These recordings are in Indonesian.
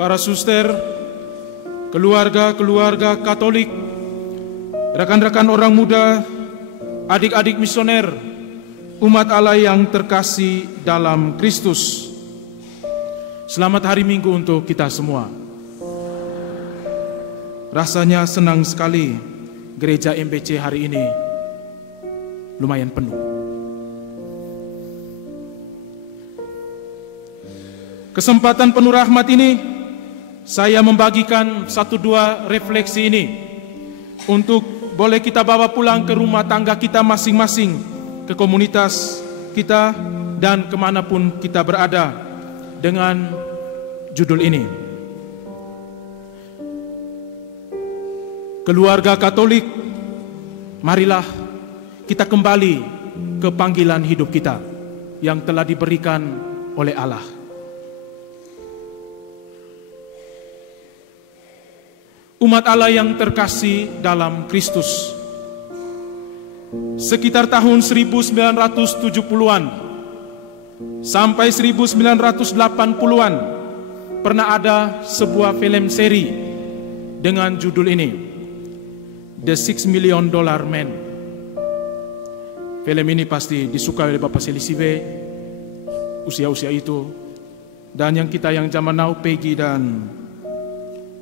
para suster, keluarga-keluarga Katolik, rekan-rekan orang muda, adik-adik misioner, umat Allah yang terkasih dalam Kristus. Selamat hari Minggu untuk kita semua. Rasanya senang sekali gereja MBC hari ini lumayan penuh. Kesempatan penuh rahmat ini, saya membagikan 1-2 refleksi ini untuk boleh kita bawa pulang ke rumah tangga kita masing-masing, ke komunitas kita, dan kemanapun kita berada, dengan judul ini. Keluarga Katolik, marilah kita kembali ke panggilan hidup kita yang telah diberikan oleh Allah. Umat Allah yang terkasih dalam Kristus, sekitar tahun 1970-an sampai 1980-an pernah ada sebuah film seri dengan judul ini, The $6 Million Man. Film ini pasti disukai oleh Bapak Selisive usia-usia itu, dan yang kita yang zaman now, Peggy dan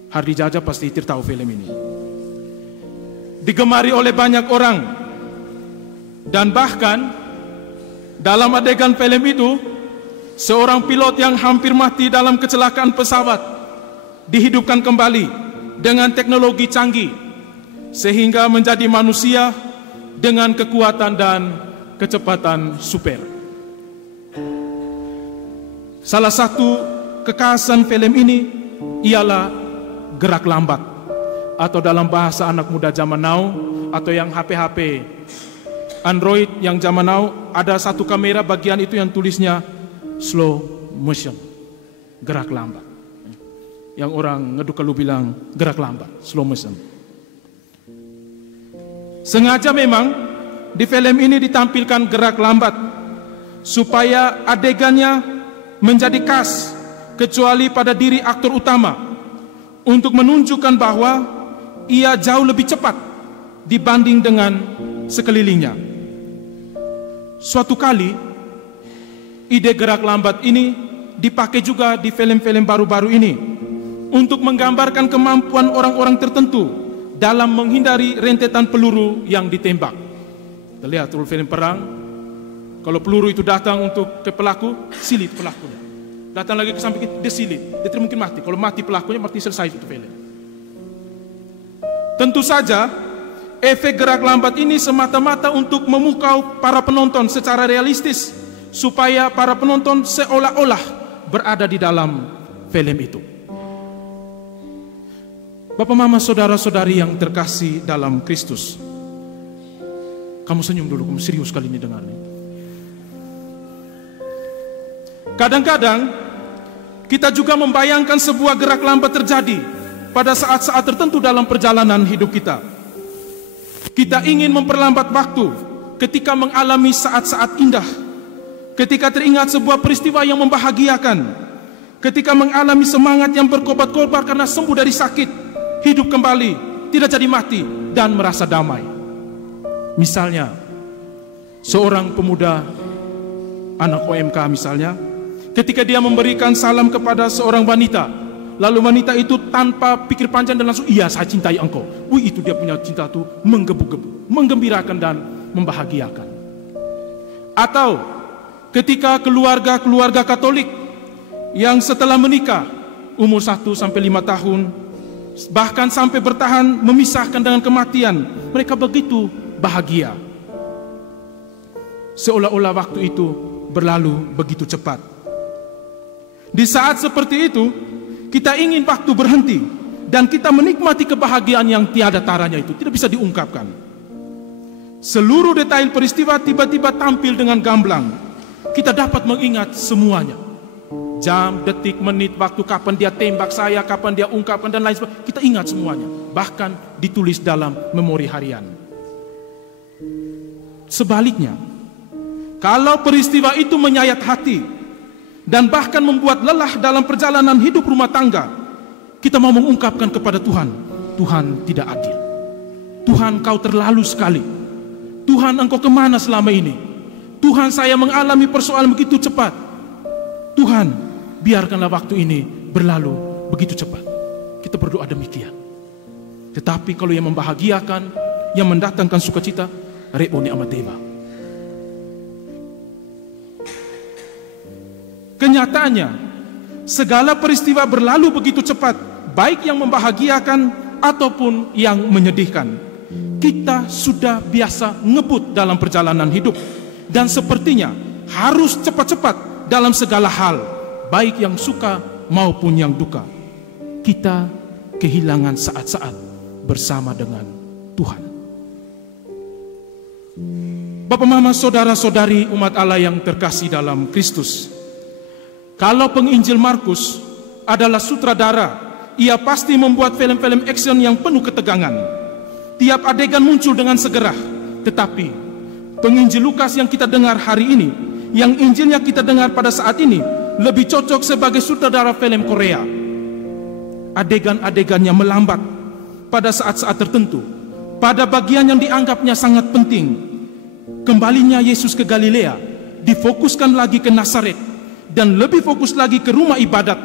Hardi Jaja pasti tahu film ini. Digemari oleh banyak orang, dan bahkan dalam adegan film itu, seorang pilot yang hampir mati dalam kecelakaan pesawat dihidupkan kembali dengan teknologi canggih, sehingga menjadi manusia dengan kekuatan dan kecepatan super. Salah satu kekhasan film ini ialah gerak lambat, atau dalam bahasa anak muda zaman now, atau yang HP-HP Android yang zaman now, ada satu kamera bagian itu yang tulisnya slow motion, gerak lambat. Yang orang ngeduk kalau bilang gerak lambat, slow motion. Sengaja memang di film ini ditampilkan gerak lambat supaya adegannya menjadi khas, kecuali pada diri aktor utama, untuk menunjukkan bahwa ia jauh lebih cepat dibanding dengan sekelilingnya. Suatu kali, ide gerak lambat ini dipakai juga di film-film baru-baru ini untuk menggambarkan kemampuan orang-orang tertentu dalam menghindari rentetan peluru yang ditembak. Kita lihat film perang, kalau peluru itu datang untuk ke pelaku, silit pelakunya. Datang lagi ke samping, dia silit, dia tidak mungkin mati. Kalau mati pelakunya, mati selesai itu film. Tentu saja, efek gerak lambat ini semata-mata untuk memukau para penonton secara realistis, supaya para penonton seolah-olah berada di dalam film itu. Bapak, mama, saudara-saudari yang terkasih dalam Kristus, kamu senyum dulu, kamu serius kali ini dengarnya. Kadang-kadang kita juga membayangkan sebuah gerak lambat terjadi pada saat-saat tertentu dalam perjalanan hidup kita. Kita ingin memperlambat waktu ketika mengalami saat-saat indah, ketika teringat sebuah peristiwa yang membahagiakan, ketika mengalami semangat yang berkobar-kobar karena sembuh dari sakit, hidup kembali, tidak jadi mati, dan merasa damai. Misalnya, seorang pemuda anak OMK misalnya, ketika dia memberikan salam kepada seorang wanita, lalu wanita itu tanpa pikir panjang dan langsung, iya saya cintai engkau. Wih, itu dia punya cinta itu menggebu-gebu, menggembirakan dan membahagiakan. Atau ketika keluarga-keluarga Katolik yang setelah menikah umur 1-5 tahun, bahkan sampai bertahan memisahkan dengan kematian, mereka begitu bahagia. Seolah-olah waktu itu berlalu begitu cepat. Di saat seperti itu, kita ingin waktu berhenti dan kita menikmati kebahagiaan yang tiada taranya itu, tidak bisa diungkapkan. Seluruh detail peristiwa tiba-tiba tampil dengan gamblang. Kita dapat mengingat semuanya. Jam, detik, menit, waktu, kapan dia tembak saya, kapan dia ungkapkan, dan lain sebagainya. Kita ingat semuanya. Bahkan ditulis dalam memori harian. Sebaliknya, kalau peristiwa itu menyayat hati dan bahkan membuat lelah dalam perjalanan hidup rumah tangga, kita mau mengungkapkan kepada Tuhan, Tuhan tidak adil. Tuhan, Kau terlalu sekali. Tuhan, Engkau kemana selama ini? Tuhan, saya mengalami persoalan begitu cepat. Tuhan, biarkanlah waktu ini berlalu begitu cepat. Kita berdoa demikian. Tetapi kalau yang membahagiakan, yang mendatangkan sukacita, Reboni Amateva. Kenyataannya, segala peristiwa berlalu begitu cepat, baik yang membahagiakan ataupun yang menyedihkan. Kita sudah biasa ngebut dalam perjalanan hidup, dan sepertinya harus cepat-cepat dalam segala hal, baik yang suka maupun yang duka. Kita kehilangan saat-saat bersama dengan Tuhan. Bapak, mama, saudara-saudari umat Allah yang terkasih dalam Kristus, kalau penginjil Markus adalah sutradara, ia pasti membuat film-film action yang penuh ketegangan. Tiap adegan muncul dengan segera. Tetapi penginjil Lukas yang kita dengar hari ini, yang Injilnya kita dengar pada saat ini, lebih cocok sebagai sutradara film Korea. Adegan-adegannya melambat pada saat-saat tertentu, pada bagian yang dianggapnya sangat penting. Kembalinya Yesus ke Galilea difokuskan lagi ke Nazaret, dan lebih fokus lagi ke rumah ibadat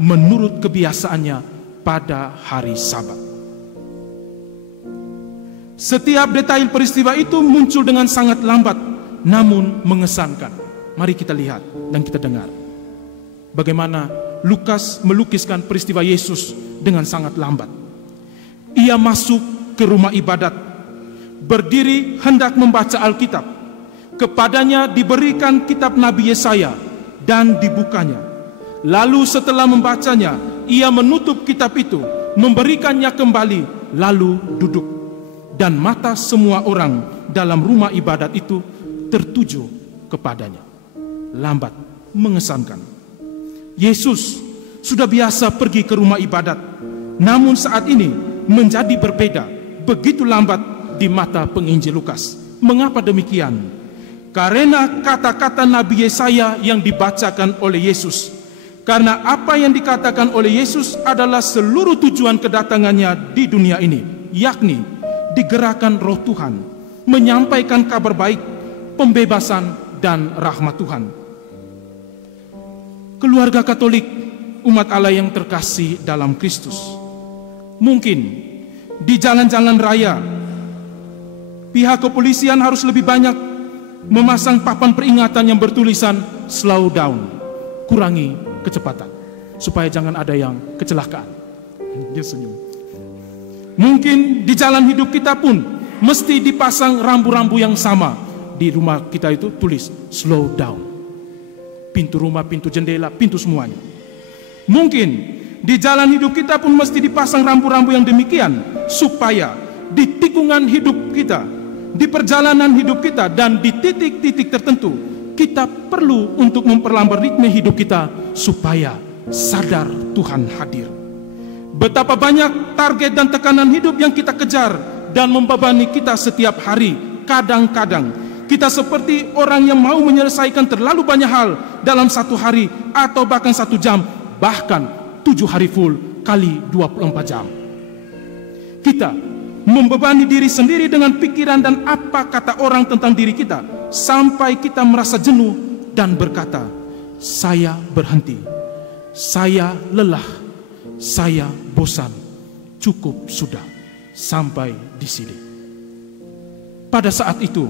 menurut kebiasaannya pada hari Sabat. Setiap detail peristiwa itu muncul dengan sangat lambat, namun mengesankan. Mari kita lihat dan kita dengar bagaimana Lukas melukiskan peristiwa Yesus dengan sangat lambat. Ia masuk ke rumah ibadat, berdiri hendak membaca Alkitab. Kepadanya diberikan kitab Nabi Yesaya dan dibukanya. Lalu setelah membacanya, ia menutup kitab itu, memberikannya kembali, lalu duduk. Dan mata semua orang dalam rumah ibadat itu tertuju kepadanya. Lambat, mengesankan. Yesus sudah biasa pergi ke rumah ibadat, namun saat ini menjadi berbeda, begitu lambat di mata penginjil Lukas. Mengapa demikian? Karena kata-kata Nabi Yesaya yang dibacakan oleh Yesus. Karena apa yang dikatakan oleh Yesus adalah seluruh tujuan kedatangannya di dunia ini, yakni digerakkan Roh Tuhan, menyampaikan kabar baik, pembebasan dan rahmat Tuhan. Keluarga Katolik, umat Allah yang terkasih dalam Kristus, mungkin di jalan-jalan raya pihak kepolisian harus lebih banyak memasang papan peringatan yang bertulisan slow down, kurangi kecepatan, supaya jangan ada yang kecelakaan. Dia senyum. Mungkin di jalan hidup kita pun mesti dipasang rambu-rambu yang sama. Di rumah kita itu tulis slow down. Pintu rumah, pintu jendela, pintu semuanya. Mungkin di jalan hidup kita pun mesti dipasang rambu-rambu yang demikian, supaya di tikungan hidup kita, di perjalanan hidup kita, dan di titik-titik tertentu, kita perlu untuk memperlambat ritme hidup kita supaya sadar Tuhan hadir. Betapa banyak target dan tekanan hidup yang kita kejar dan membebani kita setiap hari. Kadang-kadang kita seperti orang yang mau menyelesaikan terlalu banyak hal dalam satu hari, atau bahkan 1 jam, bahkan 7 hari full kali 24 jam. Kita membebani diri sendiri dengan pikiran dan apa kata orang tentang diri kita, sampai kita merasa jenuh dan berkata, saya berhenti, saya lelah, saya bosan, cukup sudah, sampai di sini. Pada saat itu,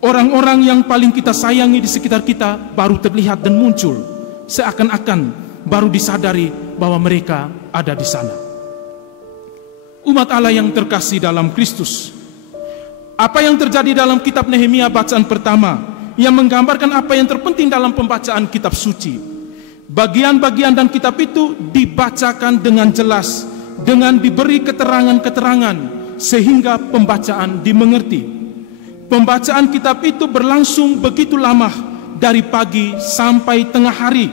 orang-orang yang paling kita sayangi di sekitar kita baru terlihat dan muncul, seakan-akan baru disadari bahwa mereka ada di sana. Umat Allah yang terkasih dalam Kristus, apa yang terjadi dalam kitab Nehemia bacaan pertama yang menggambarkan apa yang terpenting dalam pembacaan kitab suci. Bagian-bagian dan kitab itu dibacakan dengan jelas, dengan diberi keterangan-keterangan, sehingga pembacaan dimengerti. Pembacaan kitab itu berlangsung begitu lama, dari pagi sampai tengah hari,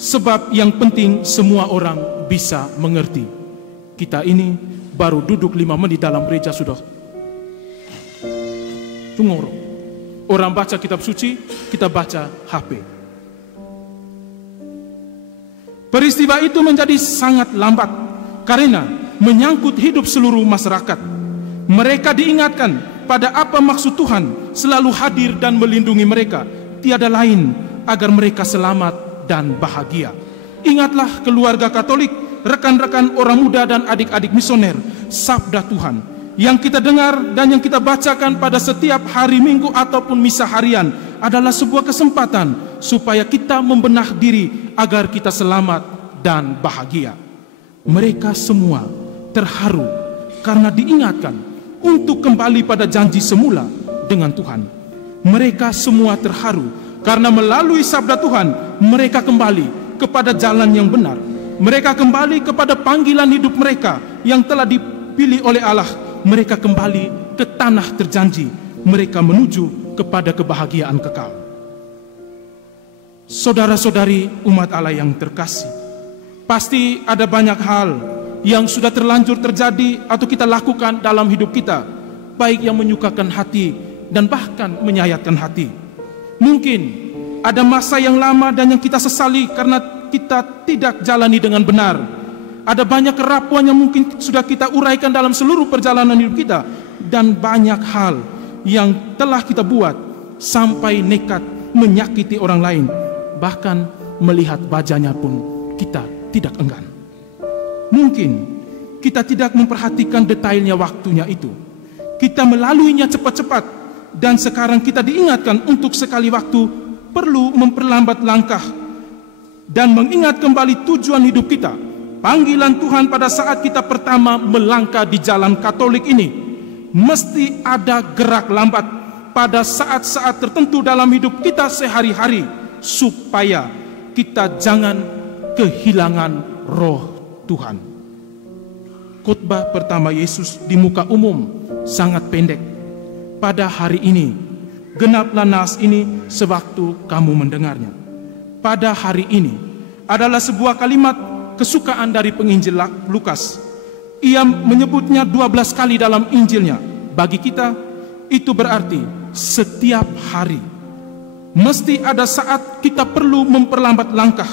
sebab yang penting semua orang bisa mengerti. Kita ini baru duduk 5 menit dalam gereja sudah tunggu. Orang baca kitab suci, kita baca HP. Peristiwa itu menjadi sangat lambat, karena menyangkut hidup seluruh masyarakat. Mereka diingatkan pada apa maksud Tuhan selalu hadir dan melindungi mereka, tiada lain agar mereka selamat dan bahagia. Ingatlah keluarga Katolik, rekan-rekan orang muda dan adik-adik misioner, sabda Tuhan yang kita dengar dan yang kita bacakan pada setiap hari Minggu ataupun misa harian adalah sebuah kesempatan supaya kita membenah diri agar kita selamat dan bahagia. Mereka semua terharu karena diingatkan untuk kembali pada janji semula dengan Tuhan. Mereka semua terharu karena melalui sabda Tuhan mereka kembali kepada jalan yang benar. Mereka kembali kepada panggilan hidup mereka yang telah dipilih oleh Allah. Mereka kembali ke tanah terjanji. Mereka menuju kepada kebahagiaan kekal. Saudara-saudari umat Allah yang terkasih, pasti ada banyak hal yang sudah terlanjur terjadi atau kita lakukan dalam hidup kita, baik yang menyukakan hati dan bahkan menyayatkan hati. Mungkin ada masa yang lama dan yang kita sesali karena kita tidak jalani dengan benar. Ada banyak kerapuan yang mungkin sudah kita uraikan dalam seluruh perjalanan hidup kita, dan banyak hal yang telah kita buat sampai nekat menyakiti orang lain, bahkan melihat wajahnya pun kita tidak enggan. Mungkin kita tidak memperhatikan detailnya waktunya itu. Kita melaluinya cepat-cepat, dan sekarang kita diingatkan untuk sekali waktu perlu memperlambat langkah dan mengingat kembali tujuan hidup kita. Panggilan Tuhan pada saat kita pertama melangkah di jalan Katolik ini, mesti ada gerak lambat pada saat-saat tertentu dalam hidup kita sehari-hari, supaya kita jangan kehilangan roh Tuhan. Khotbah pertama Yesus di muka umum sangat pendek. Pada hari ini, genaplah nas ini sewaktu kamu mendengarnya. Pada hari ini adalah sebuah kalimat kesukaan dari penginjil Lukas. Ia menyebutnya 12 kali dalam Injilnya. Bagi kita, itu berarti setiap hari. Mesti ada saat kita perlu memperlambat langkah,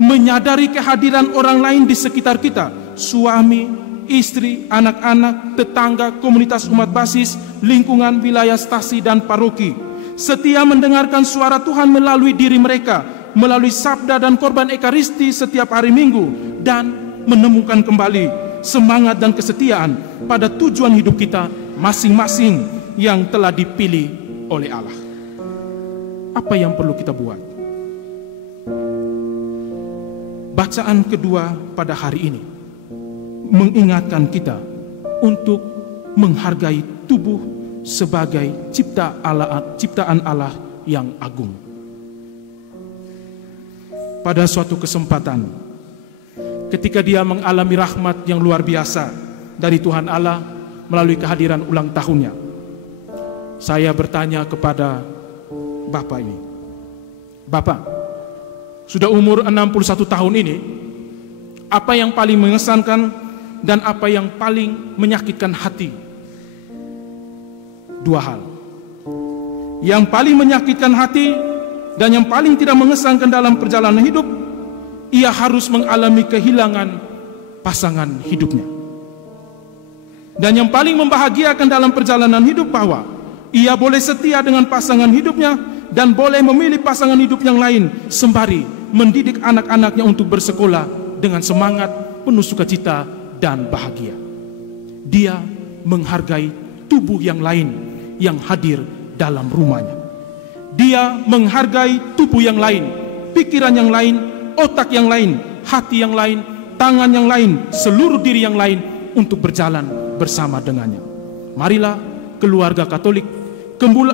menyadari kehadiran orang lain di sekitar kita, suami, istri, anak-anak, tetangga, komunitas umat basis, lingkungan, wilayah, stasi, dan paroki. Setia mendengarkan suara Tuhan melalui diri mereka, melalui sabda dan korban ekaristi setiap hari Minggu, dan menemukan kembali semangat dan kesetiaan pada tujuan hidup kita masing-masing yang telah dipilih oleh Allah. Apa yang perlu kita buat? Bacaan kedua pada hari ini mengingatkan kita untuk menghargai tubuh sebagai ciptaan Allah yang agung. Pada suatu kesempatan, ketika dia mengalami rahmat yang luar biasa dari Tuhan Allah melalui kehadiran ulang tahunnya, saya bertanya kepada Bapak ini, Bapak, sudah umur 61 tahun ini, apa yang paling mengesankan dan apa yang paling menyakitkan hati? Dua hal. Yang paling menyakitkan hati dan yang paling tidak mengesankan dalam perjalanan hidup, ia harus mengalami kehilangan pasangan hidupnya. Dan yang paling membahagiakan dalam perjalanan hidup bahwa ia boleh setia dengan pasangan hidupnya dan boleh memilih pasangan hidup yang lain sembari mendidik anak-anaknya untuk bersekolah dengan semangat, penuh sukacita dan bahagia. Dia menghargai tubuh yang lain yang hadir dalam rumahnya. Dia menghargai tubuh yang lain, pikiran yang lain, otak yang lain, hati yang lain, tangan yang lain, seluruh diri yang lain untuk berjalan bersama dengannya. Marilah keluarga Katolik,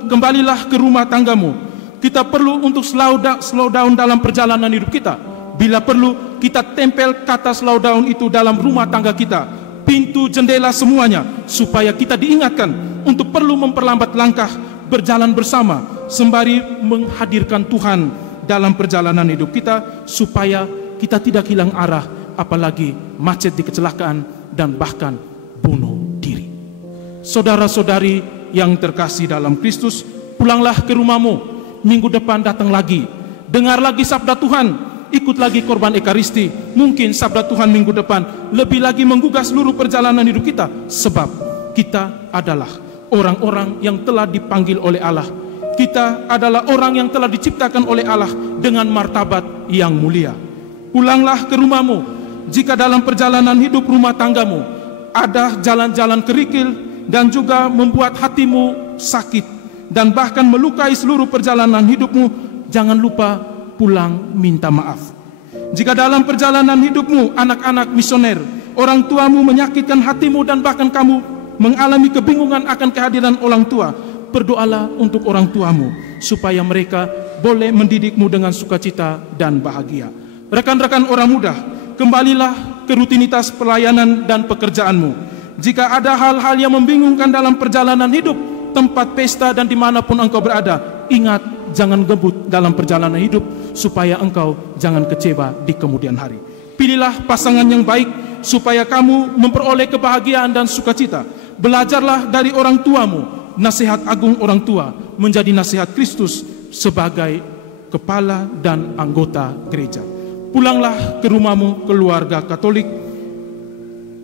kembalilah ke rumah tanggamu. Kita perlu untuk slow down dalam perjalanan hidup kita. Bila perlu, kita tempel kata slow down itu dalam rumah tangga kita, pintu, jendela, semuanya, supaya kita diingatkan untuk perlu memperlambat langkah, berjalan bersama, sembari menghadirkan Tuhan dalam perjalanan hidup kita, supaya kita tidak hilang arah, apalagi macet di kecelakaan dan bahkan bunuh diri. Saudara-saudari yang terkasih dalam Kristus, pulanglah ke rumahmu. Minggu depan datang lagi, dengar lagi sabda Tuhan, ikut lagi korban ekaristi. Mungkin sabda Tuhan minggu depan lebih lagi menggugah seluruh perjalanan hidup kita, sebab kita adalah orang-orang yang telah dipanggil oleh Allah. Kita adalah orang yang telah diciptakan oleh Allah dengan martabat yang mulia. Pulanglah ke rumahmu. Jika dalam perjalanan hidup rumah tanggamu ada jalan-jalan kerikil dan juga membuat hatimu sakit dan bahkan melukai seluruh perjalanan hidupmu, jangan lupa pulang minta maaf. Jika dalam perjalanan hidupmu anak-anak misioner, orang tuamu menyakitkan hatimu dan bahkan kamu mengalami kebingungan akan kehadiran orang tua, berdoalah untuk orang tuamu supaya mereka boleh mendidikmu dengan sukacita dan bahagia. Rekan-rekan orang muda, kembalilah ke rutinitas pelayanan dan pekerjaanmu. Jika ada hal-hal yang membingungkan dalam perjalanan hidup, tempat pesta dan dimanapun engkau berada, ingat, jangan gebut dalam perjalanan hidup supaya engkau jangan kecewa di kemudian hari. Pilihlah pasangan yang baik supaya kamu memperoleh kebahagiaan dan sukacita. Belajarlah dari orang tuamu. Nasihat agung orang tua menjadi nasihat Kristus sebagai kepala dan anggota gereja. Pulanglah ke rumahmu, keluarga Katolik.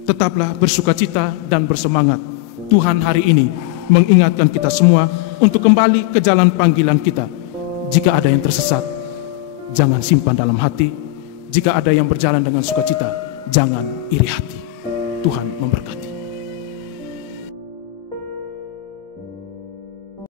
Tetaplah bersukacita dan bersemangat. Tuhan hari ini mengingatkan kita semua untuk kembali ke jalan panggilan kita. Jika ada yang tersesat, jangan simpan dalam hati. Jika ada yang berjalan dengan sukacita, jangan iri hati. Tuhan memberkati.